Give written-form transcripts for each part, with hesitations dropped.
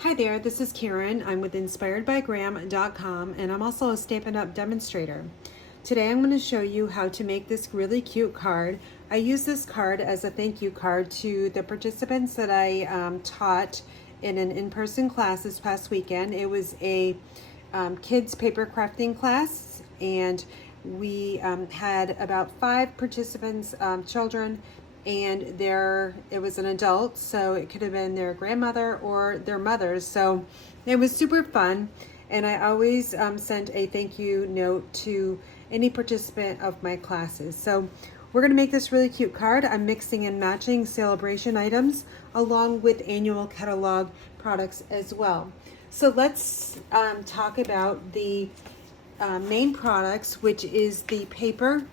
Hi there, this is Karen. I'm with inspiredbygram.com and I'm also a Stampin' Up! Demonstrator. Today I'm going to show you how to make this really cute card. I use this card as a thank you card to the participants that I taught in an in-person class this past weekend. It was a kids paper crafting class, and we had about 5 participants, children, and it was an adult, so it could have been their grandmother or their mothers. So it was super fun, and I always send a thank you note to any participant of my classes. So we're going to make this really cute card. I'm mixing and matching celebration items along with annual catalog products as well. So let's talk about the main products, which is the paper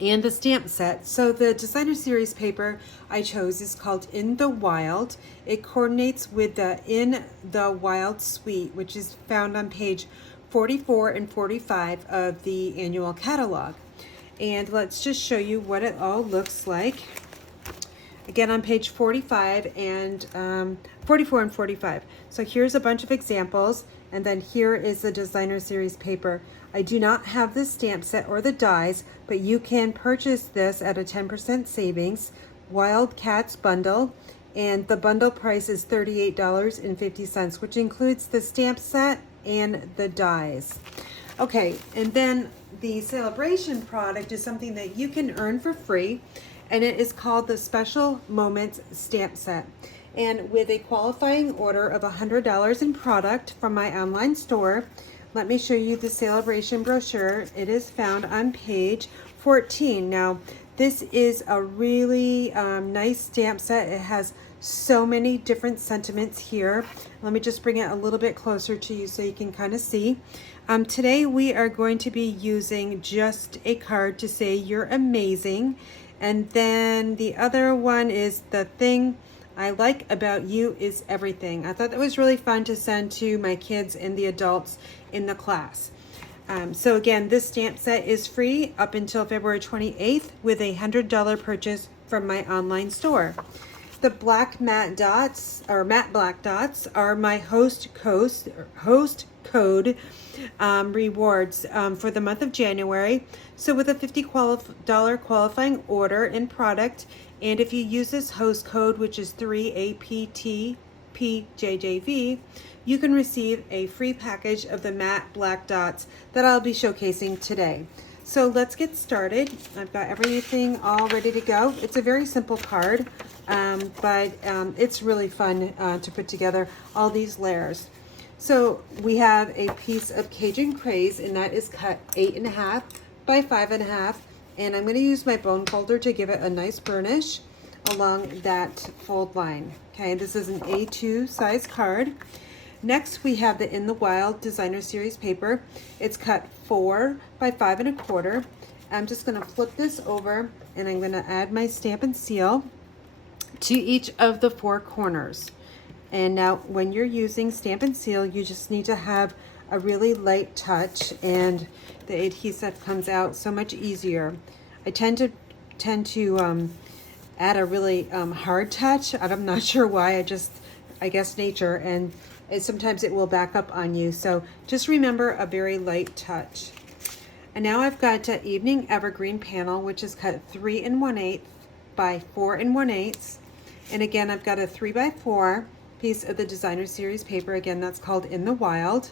and the stamp set. So the designer series paper I chose is called In the Wild. It coordinates with the In the Wild suite, which is found on page 44 and 45 of the annual catalog. And let's just show you what it all looks like. Again, on page 45 and 44 and 45. So here's a bunch of examples, and then here is the designer series paper. I do not have the stamp set or the dies, but you can purchase this at a 10% savings, Wildcats bundle, and the bundle price is $38.50, which includes the stamp set and the dies. Okay, and then the celebration product is something that you can earn for free, and it is called the Special Moments Stamp Set. And with a qualifying order of $100 in product from my online store, let me show you the celebration brochure. It is found on page 14. Now, this is a really nice stamp set. It has so many different sentiments here. Let me just bring it a little bit closer to you so you can kind of see. Today we are going to be using just a card to say you're amazing. And then the other one is the thing I like about you is everything. I thought that was really fun to send to my kids and the adults in the class. So again, this stamp set is free up until February 28th with a $100 purchase from my online store. The black matte dots, or matte black dots, are my host code rewards for the month of January. So with a $50 qualifying order in product, and if you use this host code, which is 3APTPJJV, you can receive a free package of the matte black dots that I'll be showcasing today. So let's get started. I've got everything all ready to go. It's a very simple card, but it's really fun to put together all these layers. So we have a piece of Cajun Craze, and that is cut 8.5 by 5.5. And I'm going to use my bone folder to give it a nice burnish along that fold line. Okay, this is an A2 size card. Next, we have the In the Wild designer series paper. It's cut 4 by 5.25. I'm just going to flip this over, and I'm going to add my Stampin' Seal to each of the 4 corners. And now when you're using Stampin' Seal, you just need to have a really light touch, and the adhesive comes out so much easier. I tend to add a really hard touch. I'm not sure why. I guess nature, and sometimes it will back up on you. So just remember a very light touch. And now I've got an Evening Evergreen panel, which is cut 3 1/8 by 4 1/8. And again, I've got a 3 by 4 piece of the designer series paper. Again, that's called In the Wild.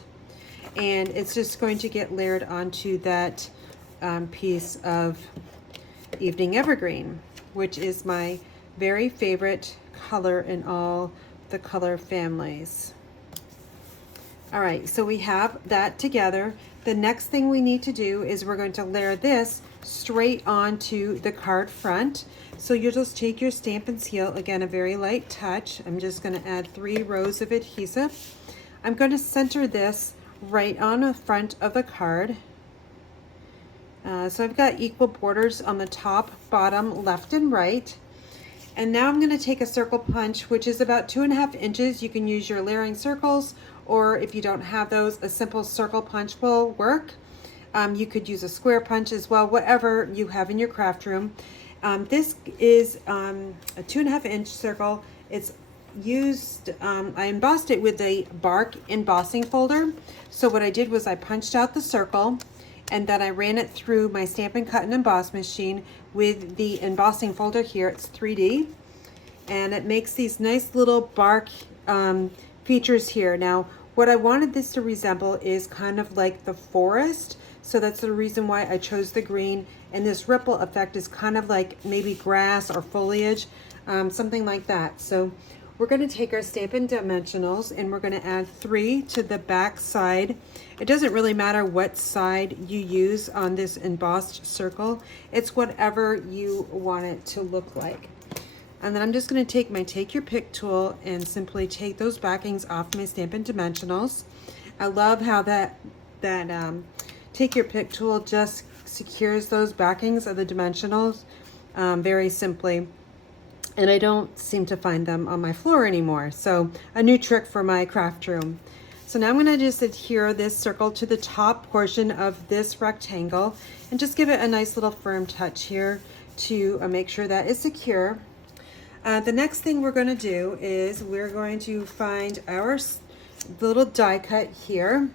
And it's just going to get layered onto that piece of Evening Evergreen, which is my very favorite color in all the color families. All right, so we have that together. The next thing we need to do is we're going to layer this straight onto the card front. So you'll just take your Stampin' Seal, again, a very light touch. I'm just going to add 3 rows of adhesive. I'm going to center this right on the front of the card. So I've got equal borders on the top, bottom, left, and right. And now I'm going to take a circle punch, which is about 2.5 inches. You can use your layering circles, or if you don't have those, a simple circle punch will work. You could use a square punch as well, whatever you have in your craft room. This is a 2.5 inch circle. It's I embossed it with a bark embossing folder. So what I did was I punched out the circle, and then I ran it through my Stampin' Cut and Emboss machine with the embossing folder here. It's 3D, and it makes these nice little bark features here. Now, what I wanted this to resemble is kind of like the forest, so that's the reason why I chose the green, and this ripple effect is kind of like maybe grass or foliage, something like that. So we're going to take our Stampin' Dimensionals and we're going to add 3 to the back side. It doesn't really matter what side you use on this embossed circle. It's whatever you want it to look like. And then I'm just going to take my Take Your Pick tool and simply take those backings off my Stampin' Dimensionals. I love how that Take Your Pick tool just secures those backings of the dimensionals very simply. And I don't seem to find them on my floor anymore. So a new trick for my craft room. So now I'm going to just adhere this circle to the top portion of this rectangle and just give it a nice little firm touch here to make sure that it's secure. The next thing we're going to do is we're going to find our little die cut here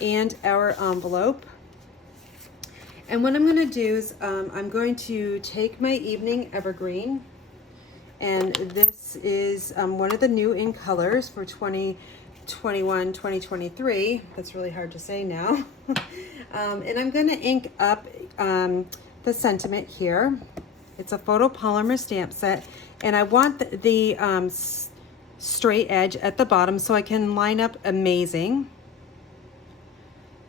and our envelope. And what I'm going to do is I'm going to take my Evening Evergreen, and this is one of the new in colors for 2021, 2023. That's really hard to say now. And I'm going to ink up the sentiment here. It's a photopolymer stamp set, and I want the straight edge at the bottom so I can line up amazing.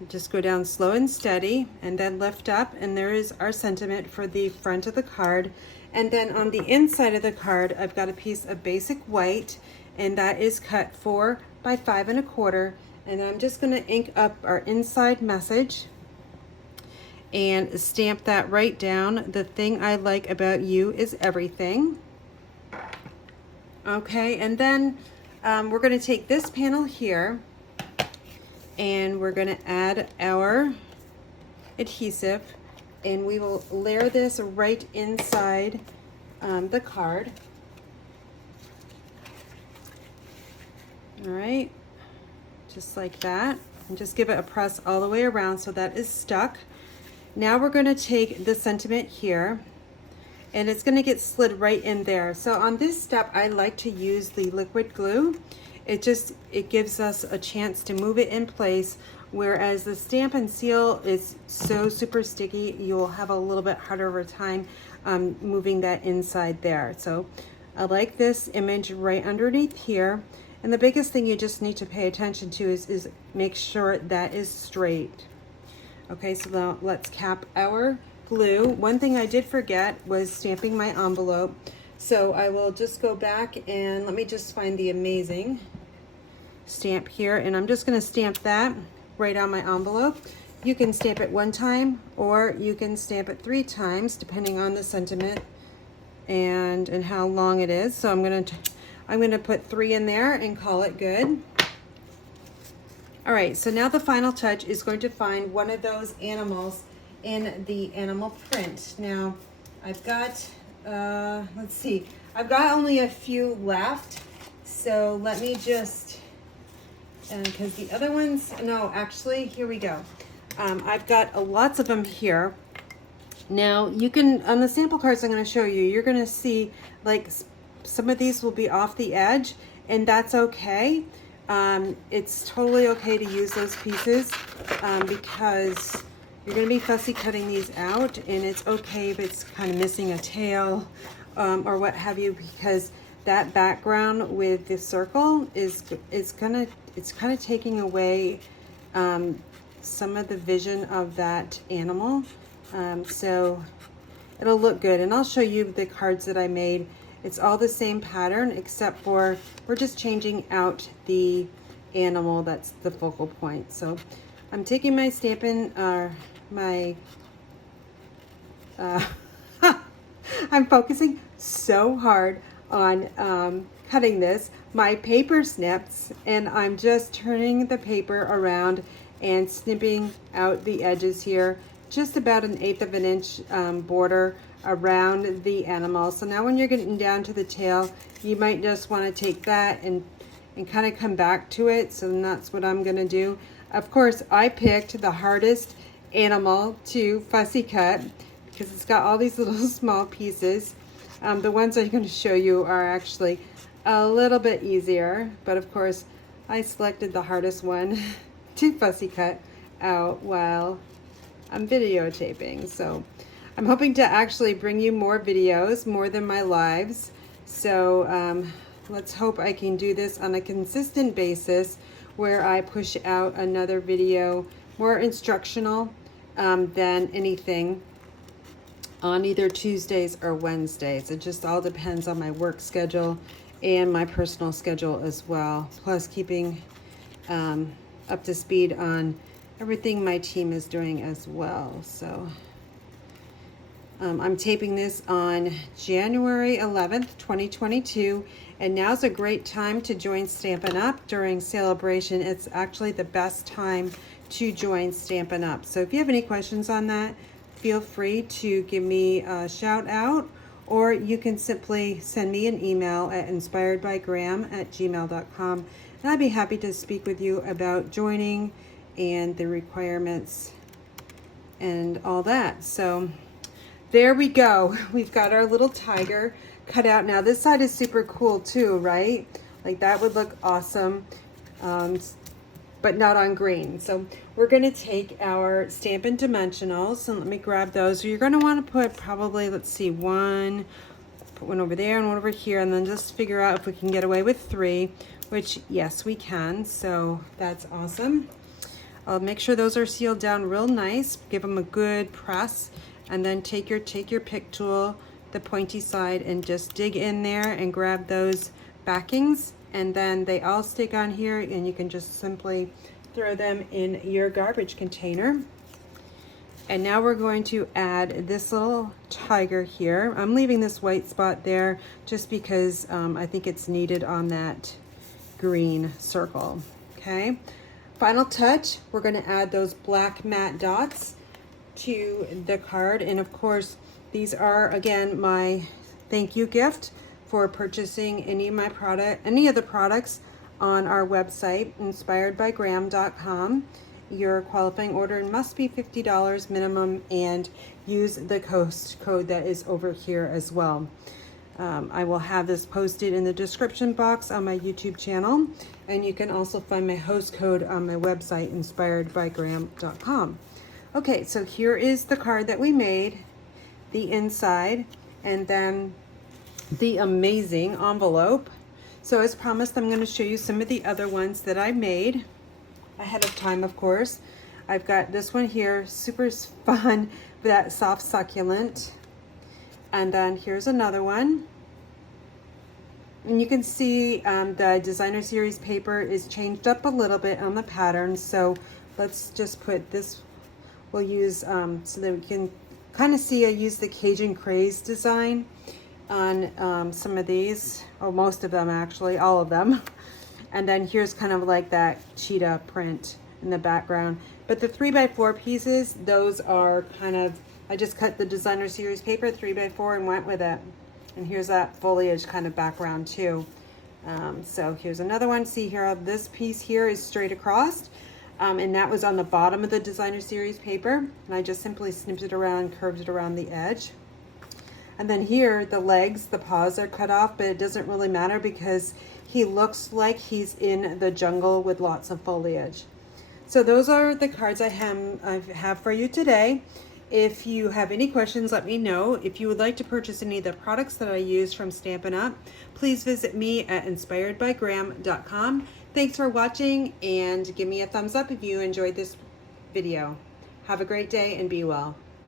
Just go down slow and steady and then lift up, and there is our sentiment for the front of the card. And then on the inside of the card, I've got a piece of basic white, and that is cut 4 by 5 1/4. And I'm just going to ink up our inside message and stamp that right down. The thing I like about you is everything. Okay, and then we're going to take this panel here and we're going to add our adhesive, and we will layer this right inside the card. All right, just like that, and just give it a press all the way around so that is stuck. Now we're going to take the sentiment here, and it's going to get slid right in there. So on this step, I like to use the liquid glue. It gives us a chance to move it in place, whereas the Stampin' Seal is so super sticky, you'll have a little bit harder of a time moving that inside there. So I like this image right underneath here. And the biggest thing you just need to pay attention to is make sure that is straight. Okay, so now let's cap our glue. One thing I did forget was stamping my envelope. So I will just go back and let me just find the amazing stamp here, and I'm just going to stamp that right on my envelope. You can stamp it 1 time or you can stamp it 3 times depending on the sentiment and how long it is. So I'm going to put 3 in there and call it good. All right, so now the final touch is going to find one of those animals in the animal print. Now I've got let's see, I've got only a few left, so let me just because the other ones, no, actually, here we go. I've got lots of them here. Now you can, on the sample cards I'm going to show you, you're going to see like some of these will be off the edge, and that's okay. It's totally okay to use those pieces because you're going to be fussy cutting these out, and it's okay if it's kind of missing a tail or what have you, because that background with the circle is kind of taking away some of the vision of that animal. So it'll look good, and I'll show you the cards that I made. It's all the same pattern except for we're just changing out the animal that's the focal point. So I'm taking my Stampin' I'm focusing so hard on cutting this. My paper snips, and I'm just turning the paper around and snipping out the edges here, just about 1/8 of an inch border around the animal. So now when you're getting down to the tail, you might just want to take that and kind of come back to it. So then that's what I'm going to do. Of course, I picked the hardest animal to fussy cut because it's got all these little small pieces. The ones I'm going to show you are actually a little bit easier, but of course I selected the hardest one to fussy cut out while I'm videotaping. So I'm hoping to actually bring you more videos, more than my lives. So let's hope I can do this on a consistent basis where I push out another video more instructional than anything on either Tuesdays or Wednesdays. It just all depends on my work schedule and my personal schedule as well, plus keeping up to speed on everything my team is doing as well. So I'm taping this on January 11th, 2022, and now's a great time to join Stampin' Up! During celebration. It's actually the best time to join Stampin' Up! So if you have any questions on that, feel free to give me a shout out, or you can simply send me an email at inspiredbygraham@gmail.com, and I'd be happy to speak with you about joining and the requirements and all that. So there we go. We've got our little tiger cut out. Now this side is super cool too, right? Like that would look awesome, but not on green. So we're gonna take our Stampin' Dimensionals, and let me grab those. You're gonna wanna put probably, let's see, put one over there and one over here, and then just figure out if we can get away with 3, which yes, we can. So that's awesome. I'll make sure those are sealed down real nice. Give them a good press, and then take your pick tool, the pointy side, and just dig in there and grab those backings, and then they all stick on here, and you can just simply throw them in your garbage container. And now we're going to add this little tiger here. I'm leaving this white spot there just because I think it's needed on that green circle. Okay, final touch, we're going to add those black matte dots to the card. And of course, these are again my thank you gift for purchasing any of the products on our website, inspiredbygraham.com. Your qualifying order must be $50 minimum, and use the host code that is over here as well. I will have this posted in the description box on my YouTube channel, and you can also find my host code on my website, inspiredbygraham.com. Okay, so here is the card that we made, the inside, and then the amazing envelope. So as promised, I'm going to show you some of the other ones that I made ahead of time, of course. I've got this one here, super fun, that soft succulent. And then here's another one. And you can see the designer series paper is changed up a little bit on the pattern. So let's just put this, we'll use, so that we can kind of see, I used the Cajun Craze design on some of these, or most of them actually, all of them. And then here's kind of like that cheetah print in the background. But the 3x4 pieces, those are kind of, I just cut the designer series paper 3x4 and went with it. And here's that foliage kind of background too. So here's another one. See here, this piece here is straight across. And that was on the bottom of the designer series paper. And I just simply snipped it around, curved it around the edge. And then here, the legs, the paws are cut off, but it doesn't really matter because he looks like he's in the jungle with lots of foliage. So those are the cards I have for you today. If you have any questions, let me know. If you would like to purchase any of the products that I use from Stampin' Up!, please visit me at inspiredbygraham.com. Thanks for watching, and give me a thumbs up if you enjoyed this video. Have a great day and be well.